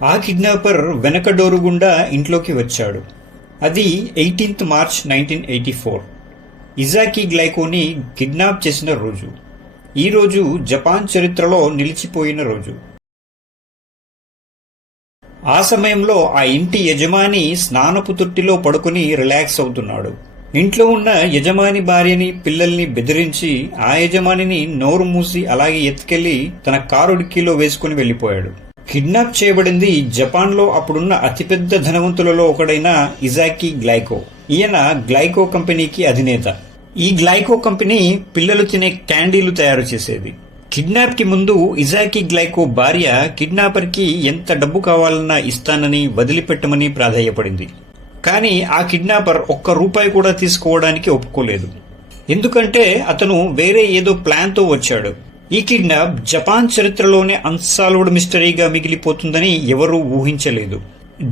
ఆ కిడ్నాపర్ వెనక డోరు గుండా ఇంట్లోకి వచ్చాడు. అది 18th March 1984. ఇజాకి గ్లైకోని కిడ్నాప్ చేసిన రోజు. ఈ రోజు జపాన్ చరిత్రలో నిలిచిపోయిన రోజు. ఆ సమయంలో ఆ ఇంటి యజమాని స్నానపు తొట్టిలో పడుకుని రిలాక్స్ అవుతున్నాడు. ఇంట్లో ఉన్న యజమాని భార్యని, పిల్లల్ని బెదిరించి ఆ యజమానిని నోరు మూసి అలాగే ఎత్తుకెళ్లి తన కారు డిక్కీలో వేసుకుని వెళ్లిపోయాడు. కిడ్నాప్ చేయబడింది జపాన్లో అప్పుడున్న అతిపెద్ద ధనవంతులలో ఒకడైన ఇజాకి గ్లైకో. ఈయన గ్లైకో కంపెనీకి అధినేత. ఈ గ్లైకో కంపెనీ పిల్లలు తినే క్యాండీలు తయారు చేసేది. కిడ్నాప్ కి ముందు ఇజాకి గ్లైకో భార్య కిడ్నాపర్ కి ఎంత డబ్బు కావాలన్నా ఇస్తానని, వదిలిపెట్టమని ప్రాధేయపడింది. కానీ ఆ కిడ్నాపర్ ₹1 కూడా తీసుకోవడానికి ఒప్పుకోలేదు. ఎందుకంటే అతను వేరే ఏదో ప్లాన్ తో వచ్చాడు. ఈ కిడ్నాప్ జపాన్ చరిత్రలోనే అన్సాల్వ్డ్ మిస్టరీగా మిగిలిపోతుందని ఎవరూ ఊహించలేదు.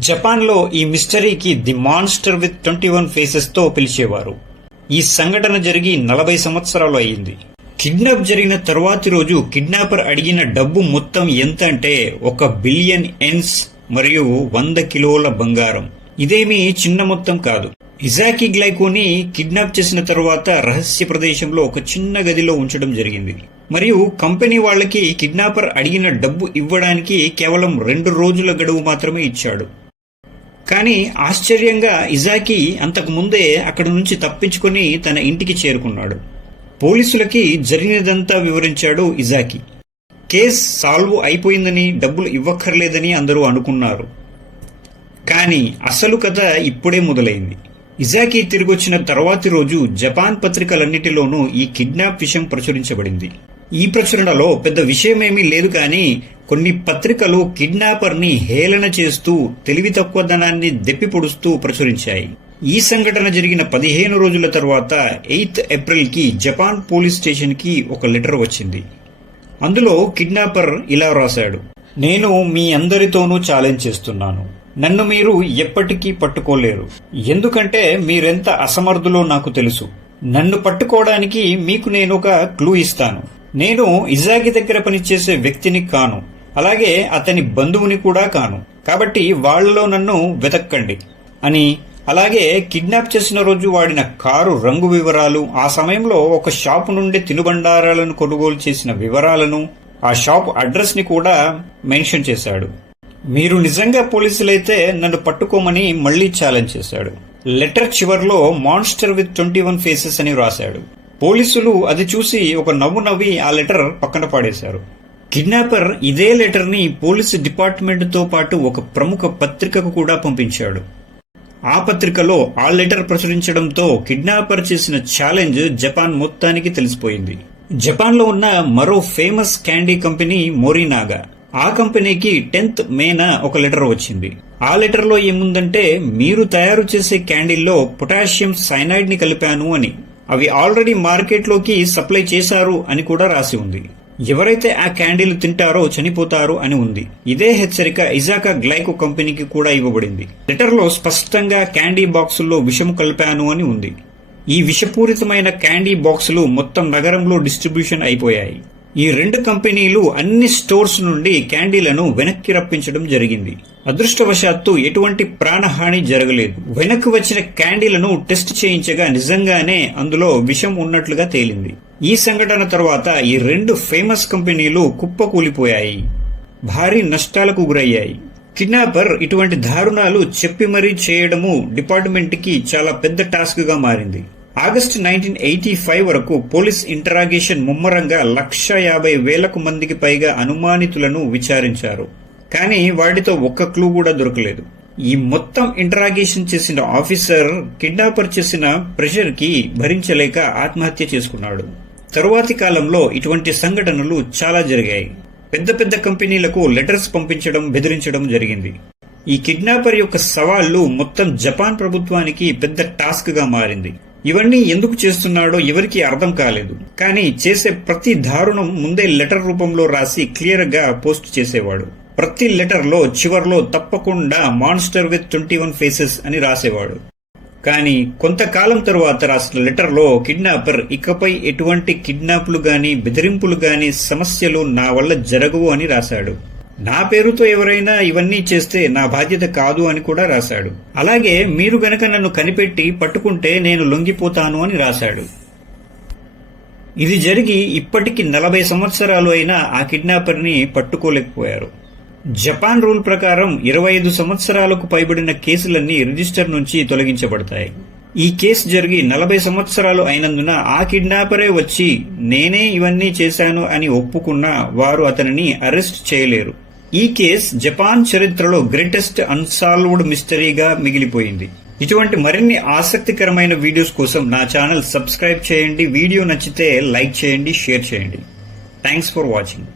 జపాన్లో ఈ మిస్టరీకి ది మాన్స్టర్ విత్ 21 ఫేసెస్ తో పిలిచేవారు. ఈ సంఘటన జరిగి 40 సంవత్సరాలు అయ్యింది. కిడ్నాప్ జరిగిన తరువాతి రోజు కిడ్నాపర్ అడిగిన డబ్బు మొత్తం ఎంత అంటే 1 బిలియన్ యెన్స్ మరియు 100 కిలోల బంగారం. ఇదేమీ చిన్న మొత్తం కాదు. ఇజాకి గ్లైకోని కిడ్నాప్ చేసిన తరువాత రహస్య ప్రదేశంలో ఒక చిన్న గదిలో ఉంచడం జరిగింది. మరియు కంపెనీ వాళ్లకి కిడ్నాపర్ అడిగిన డబ్బు ఇవ్వడానికి కేవలం 2 రోజుల గడువు మాత్రమే ఇచ్చాడు. కానీ ఆశ్చర్యంగా ఇజాకి అంతకు ముందే అక్కడి నుంచి తప్పించుకుని తన ఇంటికి చేరుకున్నాడు. పోలీసులకి జరిగినదంతా వివరించాడు ఇజాకి. కేస్ సాల్వ్ అయిపోయిందని, డబ్బులు ఇవ్వక్కర్లేదని అందరూ అనుకున్నారు. కానీ అసలు కథ ఇప్పుడే మొదలైంది. ఇజాకి తిరిగొచ్చిన తర్వాతి రోజు జపాన్ పత్రికలన్నిటిలోనూ ఈ కిడ్నాప్ విషయం ప్రచురించబడింది. ఈ ప్రచురణలో పెద్ద విషయమేమీ లేదు, కానీ కొన్ని పత్రికలు కిడ్నాపర్ ని హేళన చేస్తూ, తెలివి తక్కువదనాన్ని దెప్పిపొడుస్తూ ప్రచురించాయి. ఈ సంఘటన జరిగిన 15 రోజుల తర్వాత 8th April కి జపాన్ పోలీస్ స్టేషన్ కి ఒక లెటర్ వచ్చింది. అందులో కిడ్నాపర్ ఇలా రాశాడు: నేను మీ అందరితోనూ ఛాలెంజ్ చేస్తున్నాను. నన్ను మీరు ఎప్పటికీ పట్టుకోలేరు. ఎందుకంటే మీరెంత అసమర్థులో నాకు తెలుసు. నన్ను పట్టుకోవడానికి మీకు నేను ఒక క్లూ ఇస్తాను. నేను ఇజాకి దగ్గర పనిచేసే వ్యక్తిని కాను, అలాగే అతని బంధువుని కూడా కాను. కాబట్టి వాళ్లలో నన్ను వెతక్కండి అని, అలాగే కిడ్నాప్ చేసిన రోజు వాడిన కారు రంగు వివరాలు, ఆ సమయంలో ఒక షాపు నుండి తినుబండారాలను కొనుగోలు చేసిన వివరాలను, ఆ షాప్ అడ్రస్ ని కూడా మెన్షన్ చేశాడు. మీరు నిజంగా పోలీసులైతే నన్ను పట్టుకోమని మళ్లీ ఛాలెంజ్ చేశాడు. లెటర్ చివర్లో మాన్స్టర్ విత్ 21 ఫేసెస్ అని రాశాడు. పోలీసులు అది చూసి ఒక నవ్వు నవ్వి ఆ లెటర్ పక్కన పాడేశారు. కిడ్నాపర్ ఇదే లెటర్ ని పోలీసు డిపార్ట్మెంట్ తో పాటు ఒక ప్రముఖ పత్రికకు కూడా పంపించాడు. ఆ పత్రికలో ఆ లెటర్ ప్రచురించడంతో కిడ్నాపర్ చేసిన ఛాలెంజ్ జపాన్ మొత్తానికి తెలిసిపోయింది. జపాన్ లో ఉన్న మరో ఫేమస్ క్యాండీ కంపెనీ మోరినాగా. ఆ కంపెనీకి 10th Mayన ఒక లెటర్ వచ్చింది. ఆ లెటర్ లో ఏముందంటే, మీరు తయారు చేసే క్యాండీల్లో పొటాషియం సైనైడ్ ని కలిపాను అని, అవి ఆల్రెడీ మార్కెట్లోకి సప్లై చేశారు అని కూడా రాసి ఉంది. ఎవరైతే ఆ క్యాండీలు తింటారో చనిపోతారు అని ఉంది. ఇదే హెచ్చరిక ఇజాకా గ్లైకో కంపెనీకి కూడా ఇవ్వబడింది. లెటర్ లో స్పష్టంగా క్యాండీ బాక్సుల్లో విషం కలిపాను అని ఉంది. ఈ విషపూరితమైన క్యాండీ బాక్సులు మొత్తం నగరంలో డిస్ట్రిబ్యూషన్ అయిపోయాయి. ఈ 2 కంపెనీలు అన్ని స్టోర్స్ నుండి క్యాండీలను వెనక్కి రప్పించడం జరిగింది. అదృష్టవశాత్తు ఎటువంటి ప్రాణహాని జరగలేదు. వెనక్కి వచ్చిన క్యాండీలను టెస్ట్ చేయించగా నిజంగానే అందులో విషం ఉన్నట్లుగా తేలింది. ఈ సంఘటన తర్వాత ఈ 2 ఫేమస్ కంపెనీలు కుప్పకూలిపోయాయి, భారీ నష్టాలకు గురయ్యాయి. కిడ్నాపర్ ఇటువంటి దారుణాలు చెప్పి మరీ చేయడము డిపార్ట్మెంట్ కి చాలా పెద్ద టాస్క్ గా మారింది. ఆగస్టు 1985 వరకు పోలీస్ ఇంటరాగేషన్ ముమ్మరంగా 150,000 మందికి పైగా అనుమానితులను విచారించారు. కానీ వాటితో ఒక్క క్లూ కూడా దొరకలేదు. ఈ మొత్తం ఇంటరాగేషన్ చేసిన ఆఫీసర్ కిడ్నాపర్ చేసిన ప్రెషర్ కి భరించలేక ఆత్మహత్య చేసుకున్నాడు. తరువాతి కాలంలో ఇటువంటి సంఘటనలు చాలా జరిగాయి. పెద్ద పెద్ద కంపెనీలకు లెటర్స్ పంపించడం, బెదిరించడం జరిగింది. ఈ కిడ్నాపర్ యొక్క సవాళ్లు మొత్తం జపాన్ ప్రభుత్వానికి పెద్ద టాస్క్ గా మారింది. ఇవన్నీ ఎందుకు చేస్తున్నాడో ఎవరికీ అర్థం కాలేదు. కానీ చేసే ప్రతి దారుణం ముందే లెటర్ రూపంలో రాసి క్లియర్ గా పోస్ట్ చేసేవాడు. ప్రతి లెటర్ లో చివర్లో తప్పకుండా మాన్స్టర్ విత్ 21 ఫేసెస్ అని రాసేవాడు. కానీ కొంతకాలం తరువాత రాసిన లెటర్ లో కిడ్నాపర్ ఇకపై ఎటువంటి కిడ్నాప్లు గాని, బెదిరింపులు గాని, సమస్యలు నా వల్ల జరగవు అని రాశాడు. నా పేరుతో ఎవరైనా ఇవన్నీ చేస్తే నా బాధ్యత కాదు అని కూడా రాశాడు. అలాగే మీరు గనక నన్ను కనిపెట్టి పట్టుకుంటే నేను లొంగిపోతాను అని రాశాడు. ఇది జరిగి ఇప్పటికి 40 సంవత్సరాలు అయినా ఆ కిడ్నాపర్ని పట్టుకోలేకపోయారు. జపాన్ రూల్ ప్రకారం 25 సంవత్సరాలకు పైబడిన కేసులన్నీ రిజిస్టర్ నుంచి తొలగించబడతాయి. ఈ కేసు జరిగి 40 సంవత్సరాలు అయినందున ఆ కిడ్నాపరే వచ్చి నేనే ఇవన్నీ చేశాను అని ఒప్పుకున్నా వారు అతనిని అరెస్ట్ చేయలేరు. ఈ కేసు జపాన్ చరిత్రలో గ్రేటెస్ట్ అన్సాల్వ్డ్ మిస్టరీగా మిగిలిపోయింది. ఇటువంటి మరిన్ని ఆసక్తికరమైన వీడియోస్ కోసం నా ఛానల్ సబ్స్క్రైబ్ చేయండి. వీడియో నచ్చితే లైక్ చేయండి, షేర్ చేయండి. Thanks for watching.